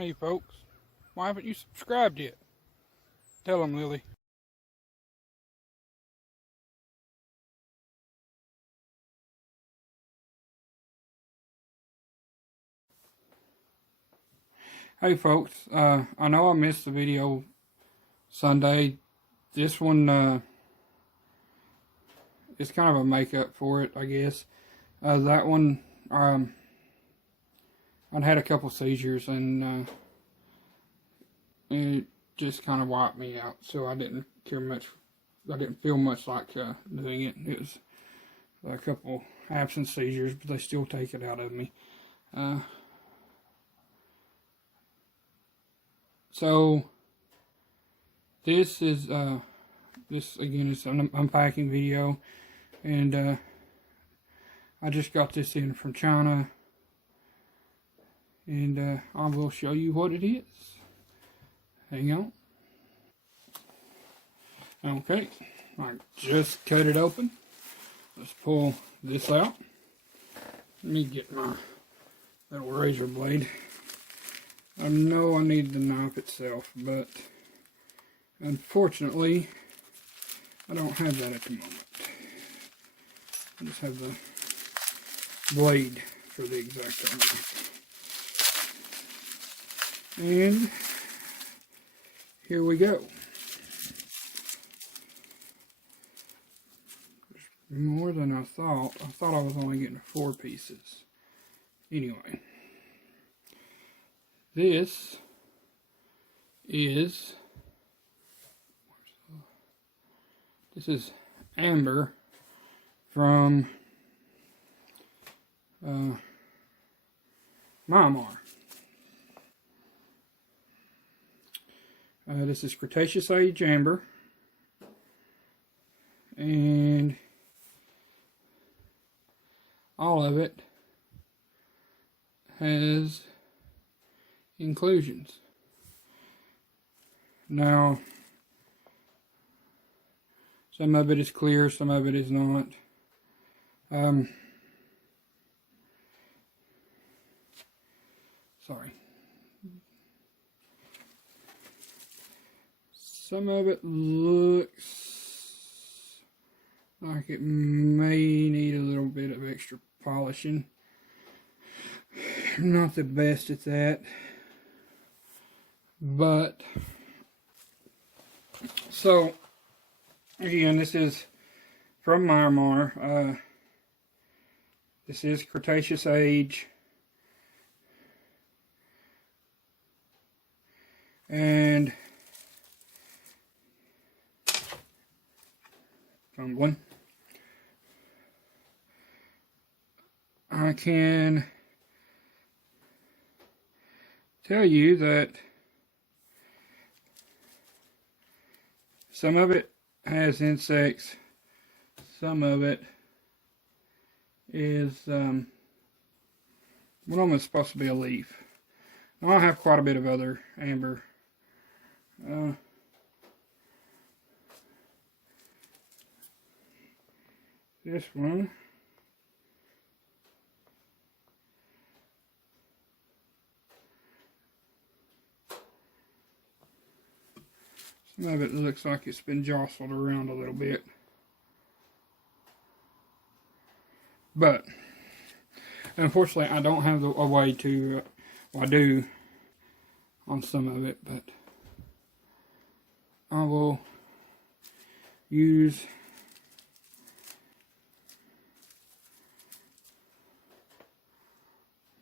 Hey folks, why haven't you subscribed yet? Tell them, Lily. Hey folks, I know I missed the video Sunday. This one is kind of a makeup for it, I guess. That one, I'd had a couple seizures and it just kind of wiped me out, so I didn't care much. I didn't feel much like doing it. It was a couple absent seizures, but they still take it out of me. So this is this again is an unpacking video, and I just got this in from China, and I will show you what it is. Hang on. Okay, I just cut it open. Let's pull this out. Let me get my little razor blade. I know I need the knife itself, but unfortunately, I don't have that at the moment. I just have the blade for the X-Acto knife. And here we go. There's more than I thought. I thought I was only getting 4 pieces. Anyway. This is amber from Myanmar. This is Cretaceous age amber, and all of it has inclusions. Now, some of it is clear, some of it is not. Sorry. Some of it looks like it may need a little bit of extra polishing. I'm not the best at that. But, so, again, this is from Myanmar. This is Cretaceous age. And, tumbling. I can tell you that some of it has insects, some of it is, one of them is supposed to be a leaf. Now, I have quite a bit of other amber. This one. Some of it looks like it's been jostled around a little bit. But, unfortunately, I don't have a way to, well, I do on some of it, but I will use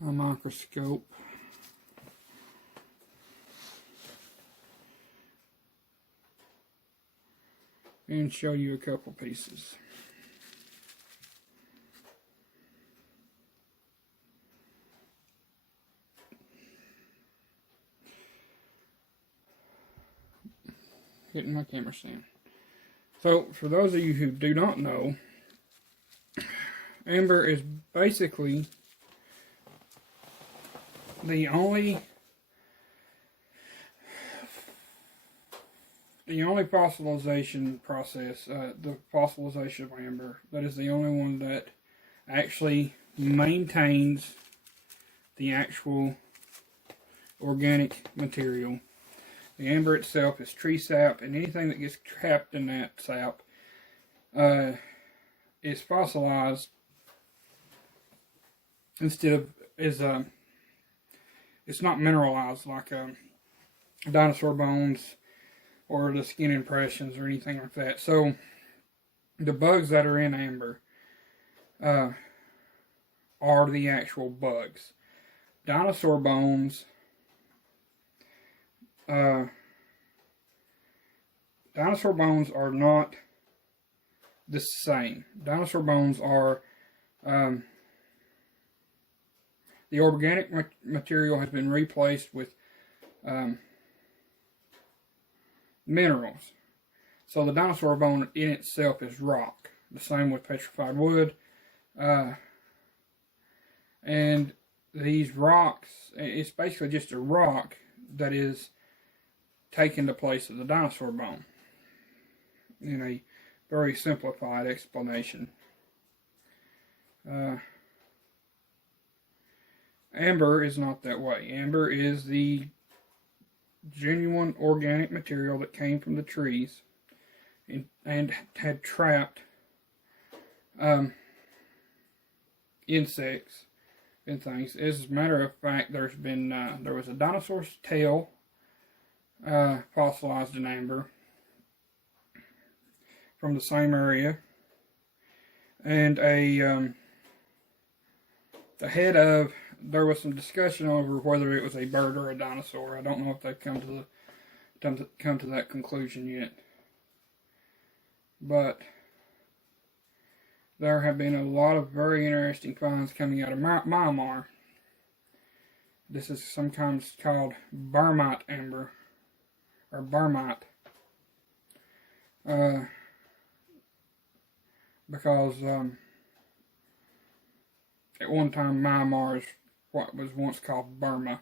my microscope and show you a couple pieces. Hitting my camera stand. So, for those of you who do not know, amber is basically the only fossilization process, the fossilization of amber, that is the only one that actually maintains the actual organic material. The amber itself is tree sap, and anything that gets trapped in that sap is fossilized instead of it's not mineralized like dinosaur bones or the skin impressions or anything like that. So the bugs that are in amber are the actual bugs. Dinosaur bones are not the same. Dinosaur bones are the organic material has been replaced with minerals. So the dinosaur bone in itself is rock. The same with petrified wood. And these rocks, it's basically just a rock that is taking the place of the dinosaur bone in a very simplified explanation. Amber is not that way. Amber is the genuine organic material that came from the trees and had trapped insects and things. As a matter of fact, there was a dinosaur's tail fossilized in amber from the same area, and the head of, there was some discussion over whether it was a bird or a dinosaur. I don't know if they've come to that conclusion yet, but there have been a lot of very interesting finds coming out of Myanmar. This is sometimes called Burmite amber, or Burmite, because at one time Myanmar is what was once called Burma.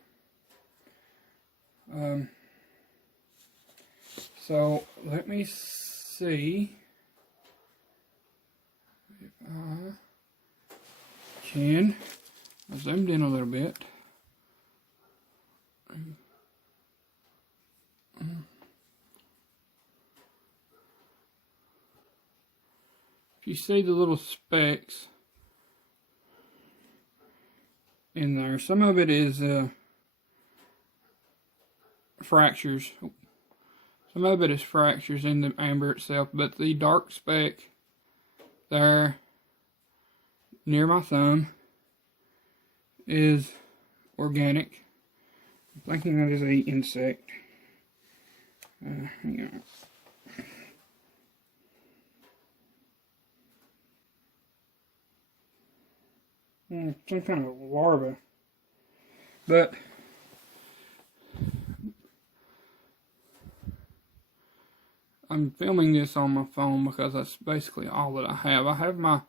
So let me see if I can. I zoomed in a little bit. If you see the little specks in there, some of it is fractures. Some of it is fractures in the amber itself, but the dark speck there near my thumb is organic. I'm thinking that is an insect. Hang on. Some kind of larva. But I'm filming this on my phone because that's basically all that I have. I have my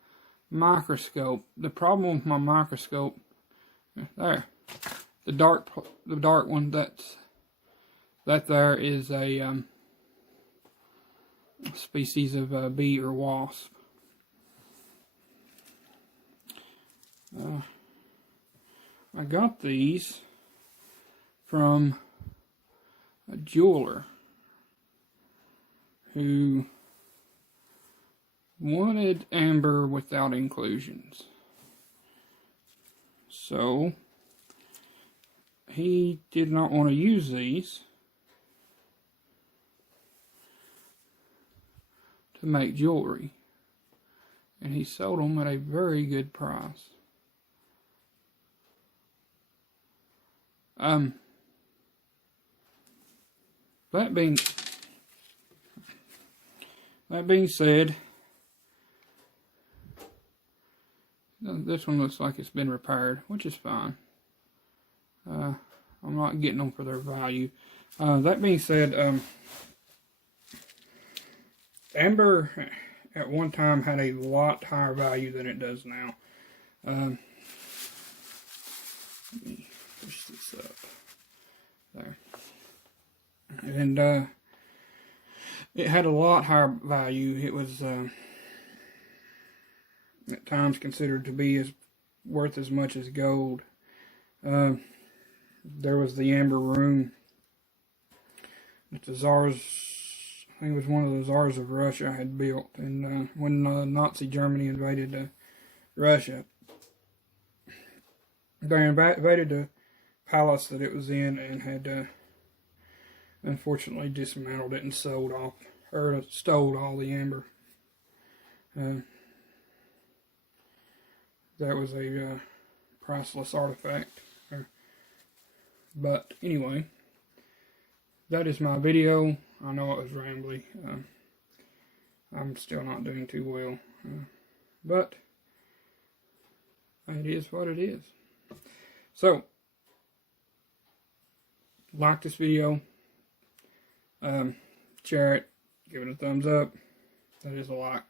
microscope. The problem with my microscope, there, the dark one, that there is a species of bee or wasp. I got these from a jeweler who wanted amber without inclusions. So he did not want to use these to make jewelry, and he sold them at a very good price. That being said, this one looks like it's been repaired, which is fine. I'm not getting them for their value. That being said, amber at one time had a lot higher value than it does now. Let me push this up there, and it had a lot higher value. It was at times considered to be worth as much as gold. there was the Amber Room that the Tsars, I think it was one of the Tsars of Russia, had built. And when Nazi Germany invaded Russia, they invaded the palace that it was in and had unfortunately dismantled it and sold off, or stole all the amber. That was a priceless artifact. But anyway, that is my video. I know it was rambly. I'm still not doing too well. But it is what it is. So, like this video. Share it. Give it a thumbs up. That is a like.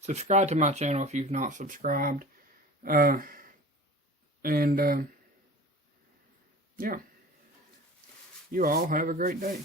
Subscribe to my channel if you've not subscribed. Yeah. You all have a great day.